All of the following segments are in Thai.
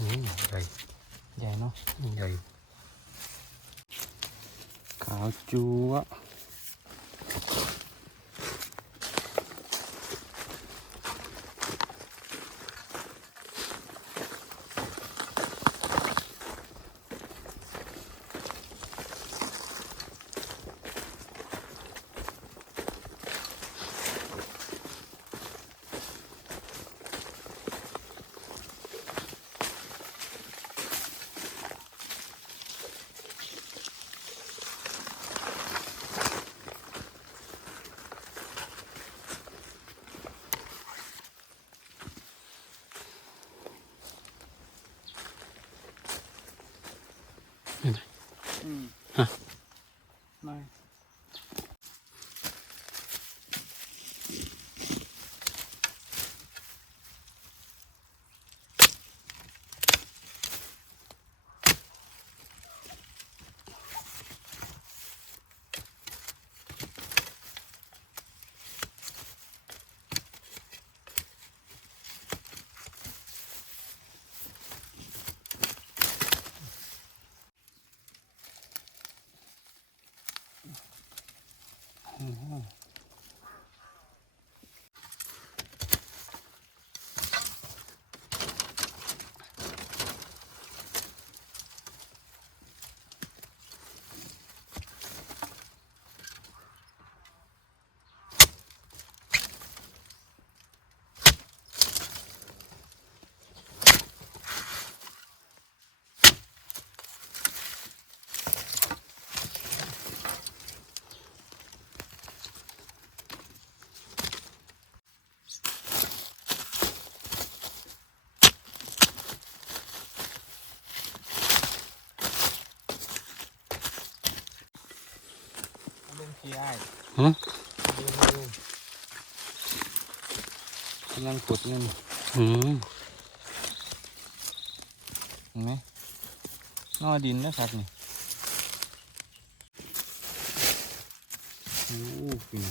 อืมใหญ่ใหญ่เนาะใหญ่ขาวจัวะ อืม เรื่ องขี้อ้ายฮะดูดูกำลังขุดเงินอืมเห็นไหมนอดินนะครับนี่โอ้ย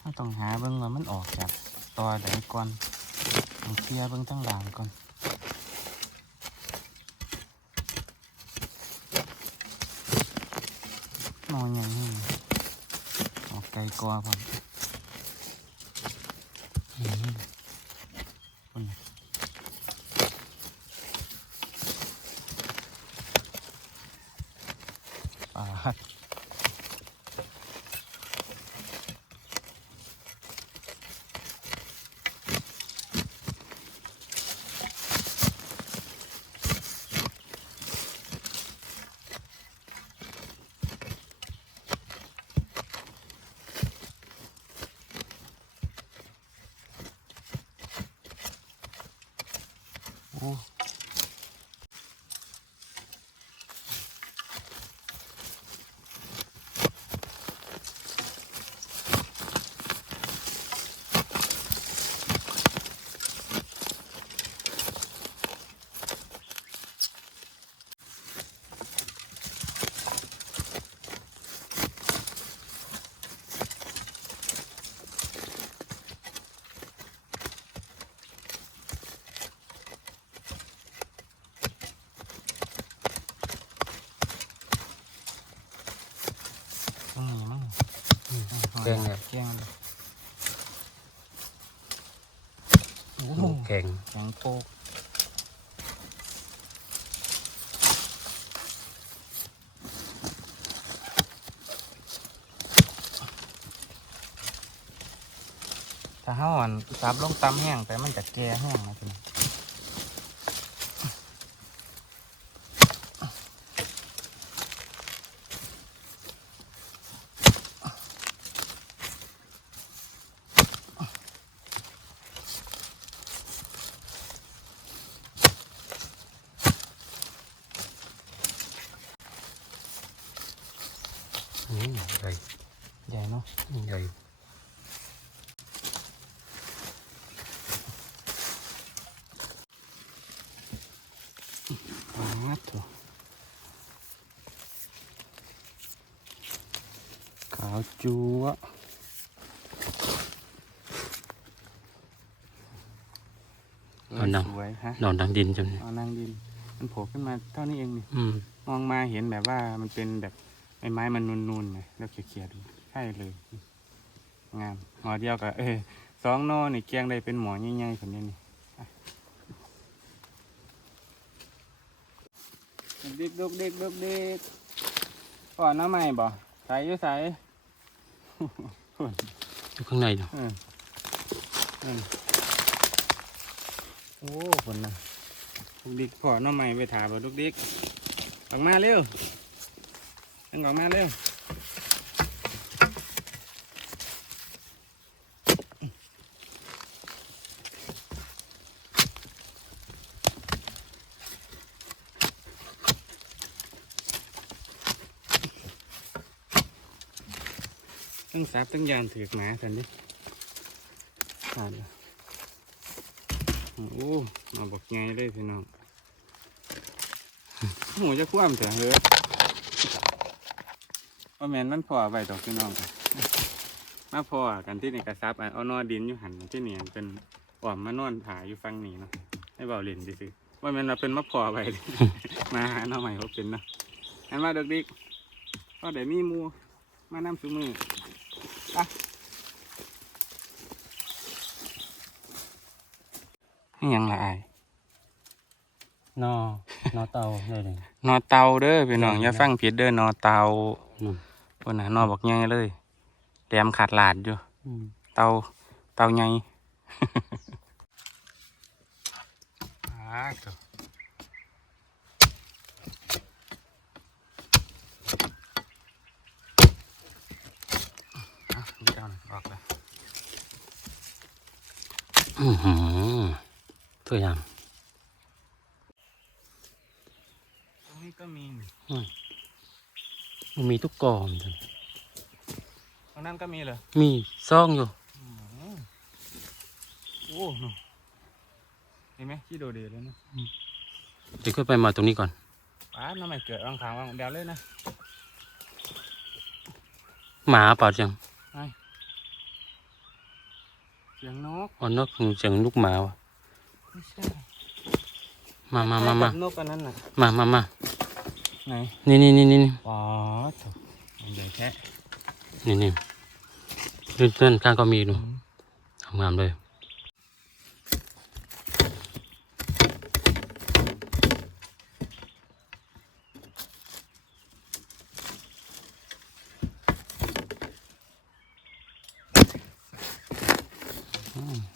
เราต้องหาเบิ่งว่ามันออกจากตอใดก่อนต้องเคลียร์เบิ่งทั้งหลังก่อน นอนอย่างนี้ออกไกลกว่าผม แกงเนี่ยแกงเลยโอ้โอ้แข็งแกงโปกถ้าห้าอ่อนซับลงตำแห้งแต่มันจะแก่แห้งนะพี่น้ ถูขาวจัวสนอนดังนอนดังดินจนนอนดังดิน มันโผล่ขึ้นมาเท่านี้เองนี่มองมาเห็นแบบว่ามันเป็นแบบไอ้ไม้มันนูนๆไงแล้วเขี่ยๆดูใช่เลย งามหมอเดียวกับเออสองโน่นี่เกียงได้เป็นหมอใหญ่ๆแบบนี้นี่ อะเด็กๆเด็กๆเด็กๆก่อนน้าใหม่บ่ใส่อยู่ใส่อยู่ข้างในเนาะอืมอืมโอ้คนนะลูกดิกพอน้องใหม่ไปถามว่าลูกดิกออกมาเร็วยังออกมาเร็ว ตั้งซับตั้งยานถือกหมาสันดิขาดแล้วโอ้มาบอกไงเลยพี่น้องหมูจะคว่ำเถอะเฮ้ยว่าแมนมันพอไปดอกพี่น้องมาพอกันที่นี่กระซับอันเอานอดินอยู่หันที่เนี่อันเป็นอ่อมมานอนผาอยู่ฟังนี้เนาะให้เบาเล่นดิสิว่าแมนเราเป็นมะพร้าวไปมาหาหน้อใหม่เขาเป็นเนาะอันมาเด็กดิกก็ได้มีมูมาน้ำซุมืออะ นี่ยังละอายนอนอเตาเลยเลยนอเตาเด้อพี่น้องอย่าฟังผิดเด้อนอเตานู่นคนน่ะนอบอกใหญ่เลยแหลมขาดหลาดอยู่อืมเตาเตาใหญ่อ่าก็อะนี่เอาหน่อย ตัวอย่างตรงนี้ก็มีมันมีทุกกองเลยตรงนั้นก็มีเหรอ มีซ่องอยู่อืมโอ้โหเห็นไหมที่โดดเด่นเลยนะเดี๋ยวก็ไปมาตรงนี้ก่อนป้าน้ำไม่เกิดวางขางวางเดียวเลยนะ หมาเปล่าจังเสียงนกอ๋อนกเสียงลูกหมาวะไม่ใช่มามามามานกอันนั้นน่ะมามามาไหนนี่นี่นี่นี่นี่อ๋อถูกมันใหญ่แท้นี่นี่นี่ด้านข้างก็มีดูงามเลยก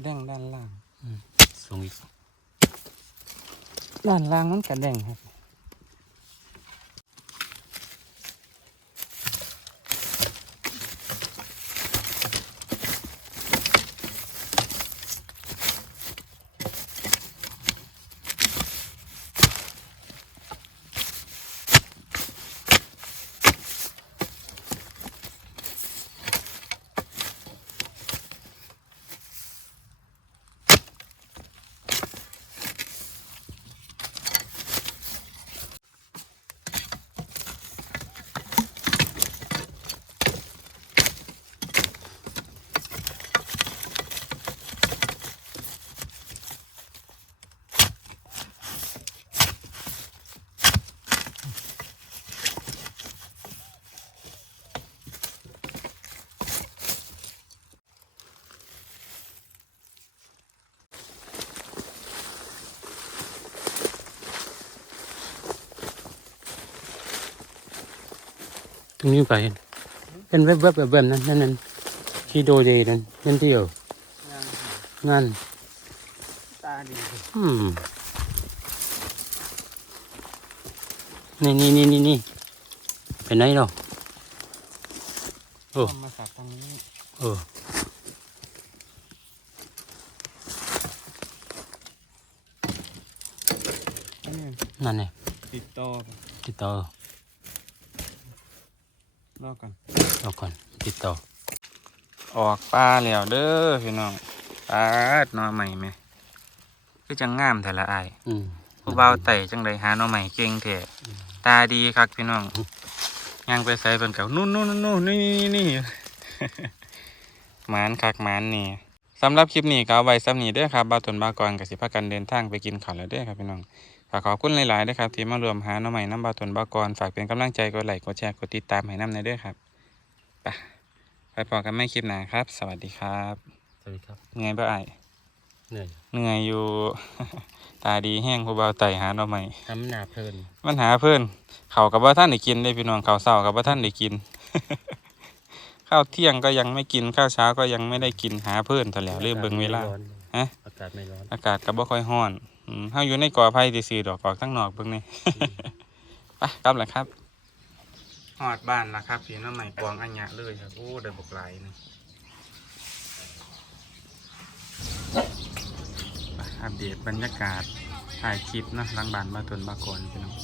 ระแดงด้านล่าง สูงอีก ด้านล่างมันกระแดงครับ ตรงนี้ไปเป็นแวบๆแบบแบบนั้นนั่นนั่นที่โดเดย์นั่นนั่นเดียวงามงานตาดีอืมนี่นี่นี่นี่นี่ไปไหนเราโอ้ต้มมาสับตรงนี้เอออันนี้นั่นไงติดต่อติดต่อ รอก่อนเอาก่อนติดต่อ ออกปลาแล้วเด้อพี่น้องปลาดหนอใหม่ไหมคือจังงามแต่ละอายอืมโอ้ผู้เบาไต่จังไดหาหน่อใหม่เก่งแท้ตาดีคักพี่น้องย่างไปใส่เพิ่นเขานู่นนู่นนู่นนี่นี่นี่หมานคักหมานนี่สำหรับคลิปนี้ก็เอาไว้ซ้ำนี้เด้อครับบ่าวตนบ่าวกรกับสิพากันเดินทางไปกินข้าวแล้วเด้อครับพี่น้อง ฝากขอบคุณหลายๆเด้อครับที่มารวมหาหน่อใหม่น้ำบ่าวตนบ่าวกรฝากเป็นกำลังใจกดไลค์กดแชร์กดติดตามให้นำในเด้อครับไปไปพอกันไม่คลิปหน้าครับ สวัสดีครับสวัสดีครับเหนื่อยบ่อ้ายเหนื่อยเหนื่อยอยู่ ตาดีแห้งผู้เบาไต่หาหน่อใหม่ทำหนาเพลินมันหาเพื่อนเขาวกับว่าท่านได้กินได้พี่น้องเขาวเศร้ากับว่าท่านได้กิน ข้าวเที่ยงก็ยังไม่กินข้าวเช้าก็ยังไม่ได้กินหาเพื่อนแต่แล้วเรื่องเบิ่งเวลาฮะอากาศไม่ร้อนอากาศก็บ่ค่อยร้อนอืม เฮาอยู่ในก่อไผ่ซื่อๆดอกออกทั้งนอกเบิ่งนี่ไปกลับแล้วครับฮอดบ้านแล้วครับพี่น้องใหม่กวางอัญญะเลยครับ โอ้ได้บกหลายนี่ไปอัปเดตบรรยากาศถ่ายคลิปนะหลังบ้านมาตนบากอนพี่น้อง